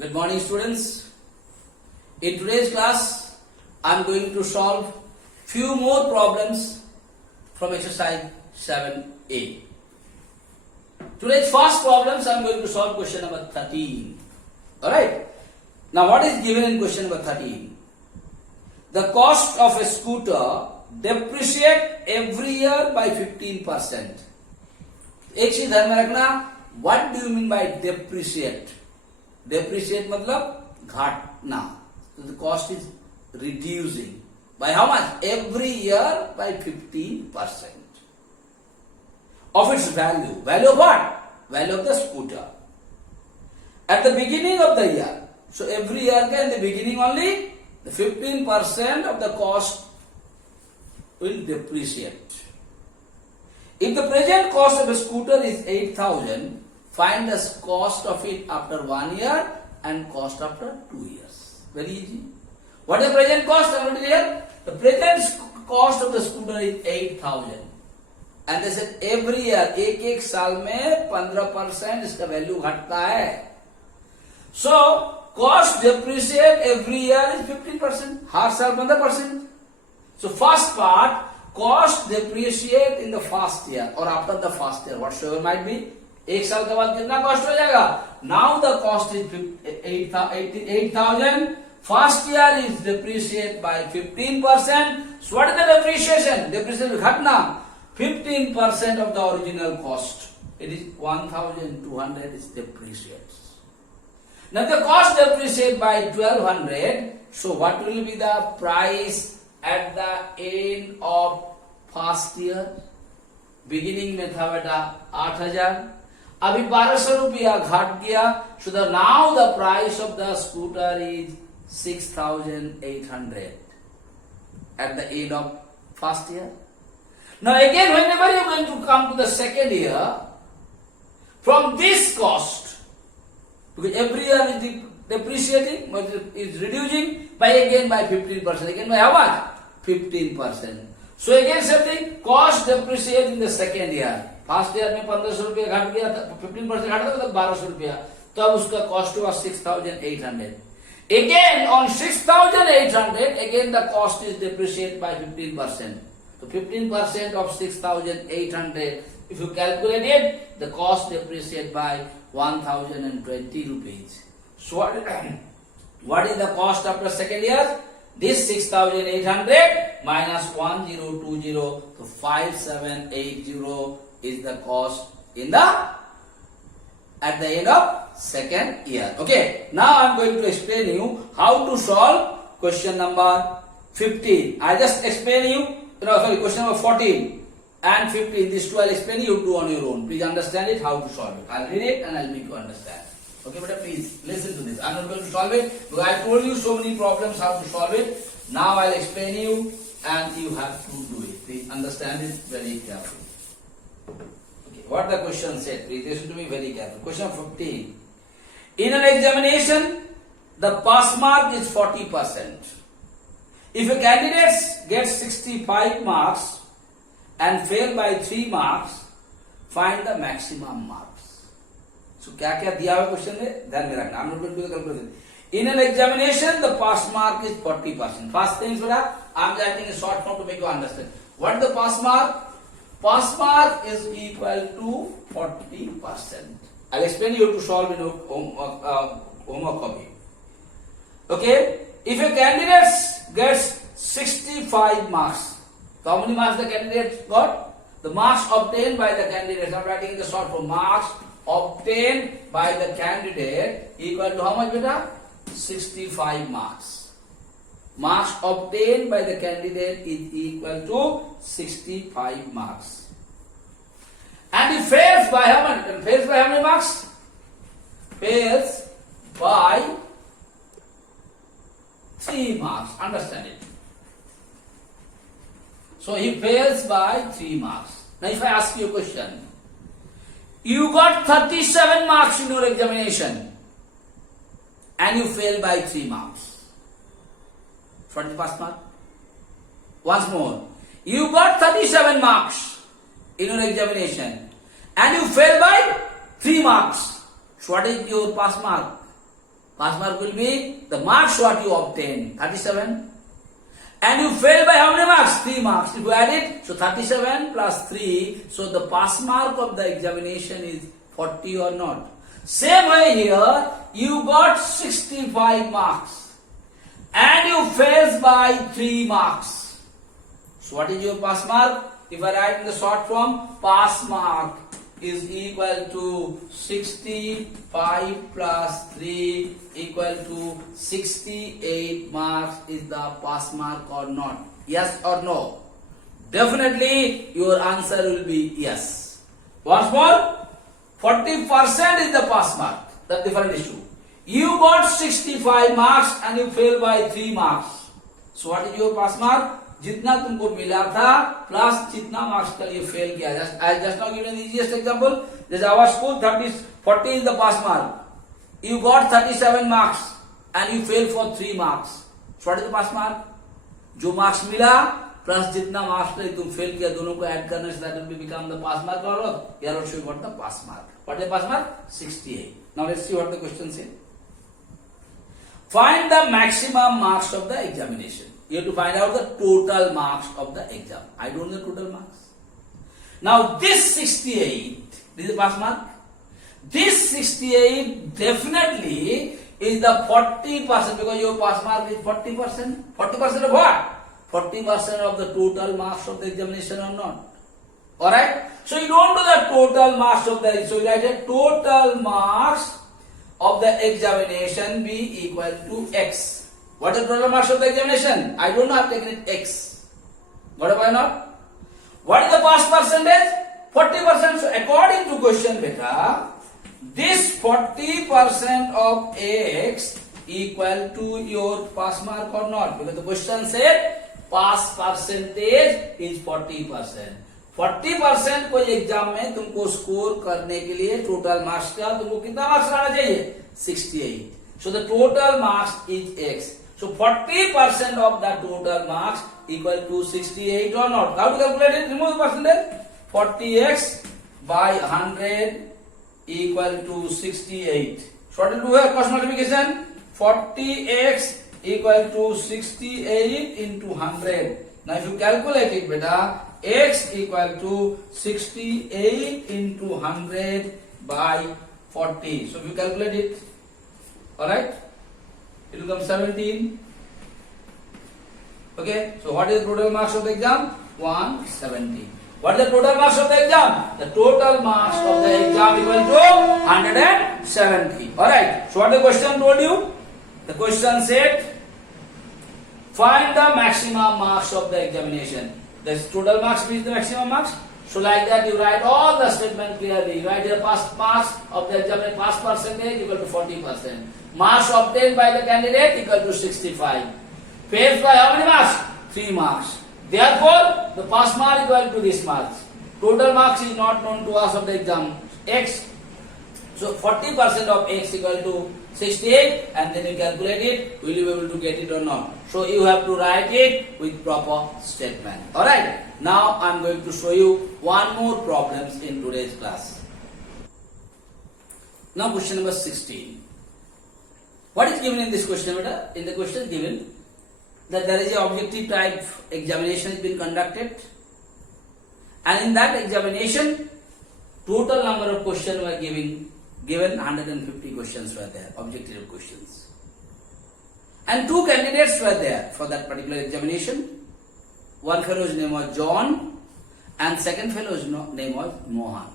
Good morning, students. In today's class, I am going to solve few more problems from exercise 7a. Today's first problems I am going to solve question number 13. Alright. Now what is given in question number 13? The cost of a scooter depreciate every year by 15%. एक चीज ध्यान में रखना, what do you mean by depreciate? Depreciate मतलब घटना. So the cost is reducing. By how much? Every year by 15% of its value. Value of what? Value of the scooter. At the beginning of the year. So every year in the beginning only, the 15% of the cost will depreciate. If the present cost of a scooter is 8,000, find the cost of it after 1 year and cost after 2 years. Very easy. What is the present cost? Already here. The present cost of the scooter is 8,000. And they said every year, एक साल में 15% इसका value घटता है. So cost depreciate every year is 15%. हर साल 15%. So first part, cost depreciate in the first year or after the first year, whatsoever might be. एक साल के बाद कितना cost हो जाएगा? Now the cost is 8,000. First year is depreciate by 15%. So what is the depreciation? Depreciation घटना 15% of the original cost. It is 1,200 is depreciates. Now the cost depreciate by 1,200. So what will be the price at the end of first year? Beginning में था बेटा 8,000. अभी 1,200 रुपया घट गया. So now the price of the scooter is 6,800 at the end of first year. Now again, whenever you are going to come to the second year, from this cost, because every year is depreciating, is reducing by 15%. Again by how much? 15%. So again same thing, cost depreciate in the second year. First year में 1,500 रुपया घट गया, 15% घटा तो 1,200 रुपया. तब उसका cost हुआ 6,800. Again on 6,800, again the cost is depreciated by 15%. So 15% of 6,800, if you calculate it, the cost depreciate by 1,020 rupees. So what is the cost after second year? This 6,800 minus 1,020, so 5,780 is the cost in at the end of second year. Okay. Now I am going to explain you how to solve question number 15. I just explain you. Question number 14 and 15. These two I will explain you do on your own. Please understand it, how to solve it. I will read it and I will make you understand. Okay, but please listen to this. I am not going to solve it because I told you so many problems how to solve it. Now I will explain you and you have to do it. Please understand it very carefully. Okay, what the question said, please listen to me very carefully. Question 15. In an examination, the pass mark is 40%. If a candidate gets 65 marks and fail by 3 marks, find the maximum marks. So क्या क्या दिया हुआ question में ध्यान में रखना. I'm not going to do the calculation. In an examination, the pass mark is 40%. First things बेटा, I'm writing a short form to make you understand. What is the pass mark? Pass mark is equal to 40%. I'll explain you to solve in homework copy. Okay. If a candidate gets 65 marks, so how many marks the candidate got? The marks obtained by the candidate, I'm writing in the short form, marks obtained by the candidate equal to how much beta? 65 marks. Marks obtained by the candidate is equal to 65 marks. And he fails by how many? Fails by how many marks? Fails by 3 marks. Understand it. So he fails by 3 marks. Now if I ask you a question, you got 37 marks in your examination and you fail by 3 marks. What is the pass mark? Once more, you got 37 marks in your examination and you fail by 3 marks. So what is your pass mark? Pass mark will be the marks what you obtain, 37. And you fail by how many marks? 3 marks. If you add it, so 37 plus 3, so the pass mark of the examination is 40 or not. Same way here, you got 65 marks and you failed by 3 marks. So what is your pass mark? If I write in the short form, pass mark is equal to 65 plus 3 equal to 68 marks. Is the pass mark or not? Yes or no? Definitely your answer will be yes. Once more, 40% is the pass mark. That's different issue. You got 65 marks and you fail by 3 marks. So what is your pass mark? जितना तुमको मिला था plus जितना marks का लिए fail किया. I just now given the easiest example. This our school 40 is the pass mark. You got 37 marks and you fail for 3 marks. So what is the pass mark? जो marks मिला plus जितना marks का तुम fail किया दोनों को add करने से that will become the pass mark or not? Here also you got the pass mark. What is the pass mark? 68. Now let's see what the question says. Find the maximum marks of the examination. You have to find out the total marks of the exam. I don't know the total marks. Now this 68, this is the pass mark. This 68 definitely is the 40% because your pass mark is 40%. 40% of what? 40% of the total marks of the examination or not. Alright? So you don't know the total marks of the, so you write a total marks of the examination be equal to X. What is the total marks of the examination? I don't know, I have taken it X. What am I not? What is the pass percentage? 40%. So according to question beta, this 40% of X equal to your pass mark or not? Because the question said pass percentage is 40%. 40% कोई exam में तुमको score करने के लिए total marks का तुमको कितना marks लाना चाहिए? 68. So the total marks is X. So 40% of the total marks equal to 68 or not. How to calculate it? Remove the percentage. 40x by 100 equal to 68. So what will do here? Cross multiplication. 40x equal to 68 into 100. Now if you calculate it, beta, x equal to 68 into 100 by 40. So if you calculate it, alright, it will come 17. Okay, so what is the total marks of the exam? 170. What is the total marks of the exam? The total marks of the exam equal to 170. Alright, so what the question told you? The question said, find the maximum marks of the examination. The total marks means the maximum marks. So like that you write all the statement clearly. You write the pass marks of the exam, pass percentage equal to 40%. Marks obtained by the candidate equal to 65. Fails by how many marks? 3 marks. Therefore, the pass mark equal to this marks. Total marks is not known to us of the exam. X. So 40% of X equal to 68 and then you calculate it. Will you be able to get it or not? So you have to write it with proper statement. Alright. Now I am going to show you one more problems in today's class. Now question number 16. What is given in this question? In the question given that there is a objective type examination has been conducted and in that examination total number of questions were given 150 questions were there, objective questions, and 2 candidates were there for that particular examination. One fellow's name was John and second fellow's name was Mohan.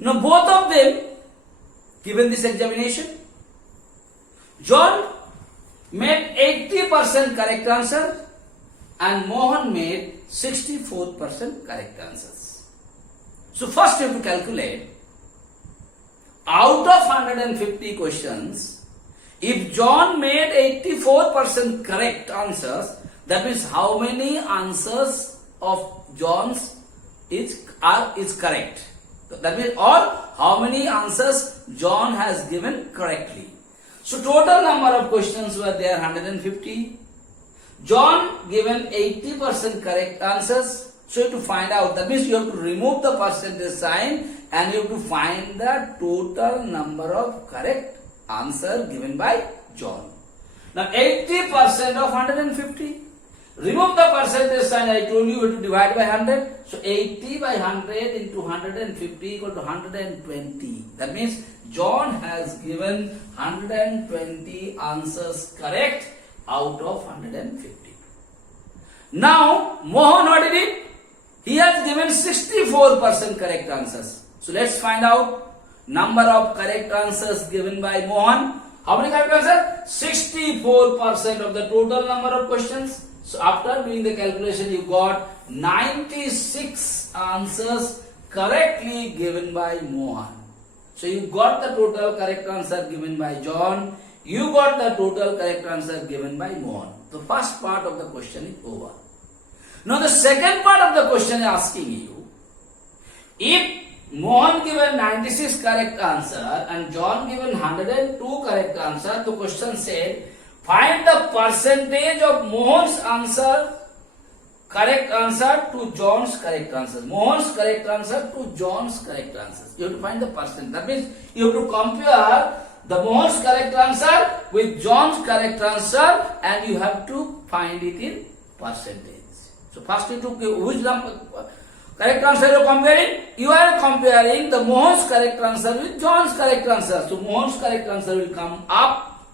Now both of them given this examination, John made 80% correct answer and Mohan made 64% correct answers. So first you have to calculate out of 150 questions, if John made 84% correct answers, that means how many answers of John's is correct. That means or how many answers John has given correctly. So total number of questions were there 150. John given 80% correct answers. So you have to find out, that means you have to remove the percentage sign and you have to find the total number of correct answer given by John. Now 80% of 150. Remove the percentage sign. I told you to divide by 100. So 80 by 100 into 150 equal to 120. That means John has given 120 answers correct out of 150. Now Mohan, what did it? He has given 64% correct answers. So let's find out number of correct answers given by Mohan. How many correct answers? 64% of the total number of questions. So after doing the calculation, you got 96 answers correctly given by Mohan. So you got the total correct answer given by John. You got the total correct answer given by Mohan. The first part of the question is over. Now the second part of the question is asking you, if Mohan given 96 correct answer and John given 102 correct answer, the question said, find the percentage of Mohan's answer, correct answer to John's correct answer. Mohan's correct answer to John's correct answer. You have to find the percent. That means you have to compare the Mohan's correct answer with John's correct answer and you have to find it in percentage. So first you took which number? Correct answer you are comparing? You are comparing the Mohan's correct answer with John's correct answer. So Mohan's correct answer will come up.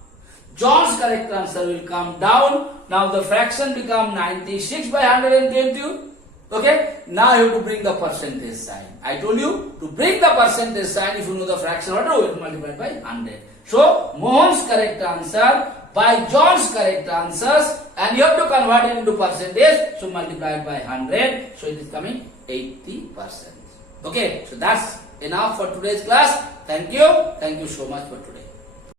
John's correct answer will come down. Now the fraction become 96 by 120. Okay. Now you have to bring the percentage sign. I told you to bring the percentage sign. If you know the fraction, what do you multiply by 100. So Mohan's correct answer by John's correct answers, and you have to convert it into percentage. So multiply it by 100. So it is coming 80%. Okay. So that's enough for today's class. Thank you. Thank you so much for today.